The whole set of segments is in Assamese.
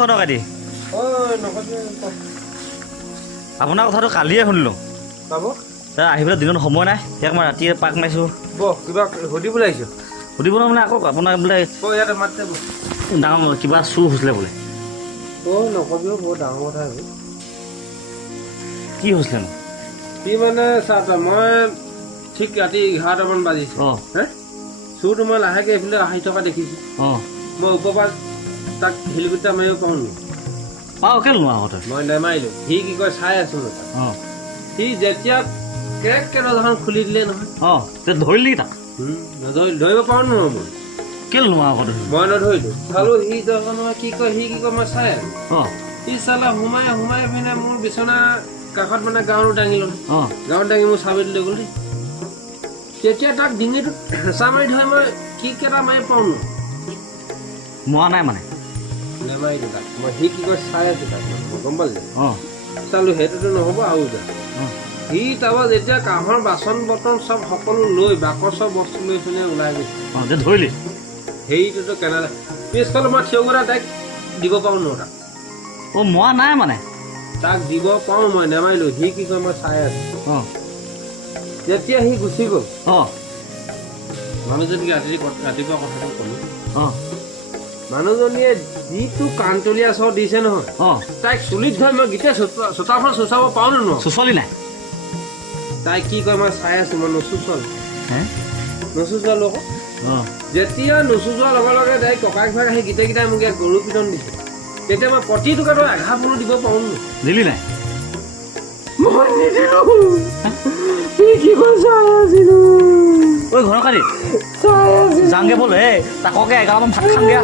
ঘনকাতি আপোনাৰ কথাটো কালিয়ে শুনিলোঁ আহি পেলাই দিনত সময় নাই ইয়াক মই ৰাতি পাক মাৰিছোঁ কিবা সুধিবলৈ আহিছোঁ সুধিবলৈ মানে আকৌ আপোনাৰ বোলে ইয়াতে মাতে ডাঙৰ কিবা চুৰ হৈছিলে বোলে নকবিও বহুত ডাঙৰ কথা এইবোৰ কি হৈছিলেনো কি মানে চাহ মই ঠিক ৰাতি 11টামান বাজিছে হে চুৰটো মই লাহেকৈ এইফালে আহি থকা দেখিছোঁ মই ওপৰপৰা তাক হেলিকপ্টাৰ মাৰিব পাৰোঁ নেকি কেলৈ নোৱাৰা আগতে মই নেমাৰিলোঁ সি কি কয় চাই আছোঁ সি যেতিয়া কেৰেককৈ দৰ্জাখন খুলি দিলে নহয় ধৰিলি তাক ধৰিব পাৰোঁ নহয় মই কেলৈ নোৱাৰা আগতে মই নধৰিলোঁ চালোঁ সি দৰ্জন কি কয় মই চাই আছোঁ সি চালে সোমাই পিনে মোৰ বিচনা কাষত মানে গাঁৱত দাঙি ল'লোঁ গাঁৱত দাঙি মোৰ চাবিটো লৈ গ'ল দেই তেতিয়া তাক ডিঙিটোত হেঁচা মাৰি ধৰে মই কি কেইটা মাৰি পাওঁ ন মৰা নাই মানে নেমাৰিলোঁ তাক মই সি কি কয় চাই আছোঁ তাক মই গম পালি চালোঁ সেইটোতো নহ'ব আৰু যা সি তাৰপৰা যেতিয়া কাঁহৰ বাচন বৰ্তন চব সকলো লৈ বাকচ চব বস্তু লৈ পিনে ওলাই গৈছে ধৰিলি সেইটোতো কেনেকৈ পিছফালে মই থিয় কৰি তাইক দিব পাৰোঁ ন তাক মৰা নাই মানে তাক দিব পাৰোঁ মই নেমাৰিলোঁ সি কি কয় মই চাই আছোঁ যেতিয়া সি গুচি গ'ল মানুহজনীক ৰাতিপুৱা কথাটো ক'লোঁ মানুহজনীয়ে যিটো কাণতলীয়া চৰ দিছে নহয় তাইক চুলিত ধৰি মই গোটেই চোতালখন চুচাব পাৰোঁ নে নহয় চুচলি নাই তাই কি কয় মই চাই আছোঁ মই নচুচোৱালোঁ আকৌ যেতিয়া নচুচোৱাৰ লগে লগে তাই ককায়েক ভাগ আহি গোটেইকেইটাই মোক ইয়াত গৰু পিটন দিছে তেতিয়া মই প্ৰতি টকাটো এঘাৰ পোনো দিব পাৰোঁ নে দিলি নাই মই নিদিলোঁ ঘনকাতি যাংগে বল তাককে 11মান ভাত খামগে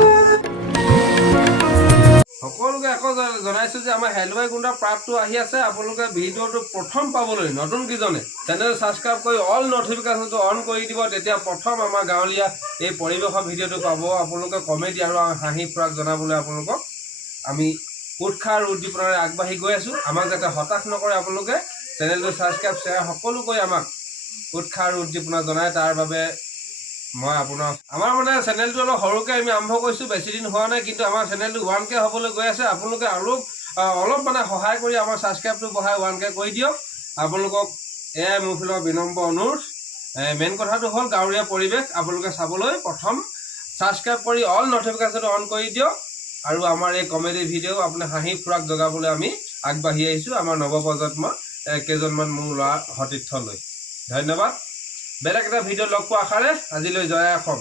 সকলোকে আকৌ জনাইছোঁ যে আমাৰ হেলৱাই গুণ্ডা প্ৰাপটো আহি আছে আপোনালোকে ভিডিঅ'টো প্ৰথম পাবলৈ নতুন কিজনে চেনেল ছাবস্ক্ৰাইব কৰি অল নটিফিকেশ্যনটো অন কৰি দিব তেতিয়া প্ৰথম আমাৰ গাঁৱলীয়া এই পৰিৱেশৰ ভিডিঅ'টো পাব আপোনালোকে কমেডি আৰু হাঁহি ফুৰাক জনাবলৈ আপোনালোকক আমি উৎসাহ আৰু উদ্দীপনাৰে আগবাঢ়ি গৈ আছোঁ আমাক যাতে হতাশ নকৰে আপোনালোকে চেনেলটো ছাবস্ক্ৰাইব শ্বেয়াৰ সকলো কৰি আমাক উৎসাহ আৰু উদ্দীপনা জনায় তাৰ বাবে মই আপোনাৰ আমাৰ মানে চেনেলটো অলপ সৰুকৈ আমি আৰম্ভ কৰিছোঁ বেছি দিন হোৱা নাই কিন্তু আমাৰ চেনেলটো 1K হ'বলৈ গৈ আছে আপোনালোকে আৰু অলপ মানে সহায় কৰি আমাৰ ছাবস্ক্ৰাইবটো বঢ়াই 1K কৰি দিয়ক আপোনালোকক এয়াই মোৰ ফালৰ বিনম্ৰ অনুৰোধ মেইন কথাটো হ'ল গাঁৱলীয়া পৰিৱেশ আপোনালোকে চাবলৈ প্ৰথম ছাবস্ক্ৰাইব কৰি অল নটিফিকেশ্যনটো অন কৰি দিয়ক আৰু আমাৰ এই কমেডি ভিডিঅ' আপোনাৰ হাঁহি ফুৰাক জগাবলৈ আমি আগবাঢ়ি আহিছোঁ আমাৰ নৱপ্ৰজন্মৰ কেইজনমান মোৰ ল'ৰা সতীৰ্থ লৈ ধন্যবাদ বেলেগ এটা ভিডিঅ' লগ পোৱা আশাৰে আজিলৈ জয় অসম।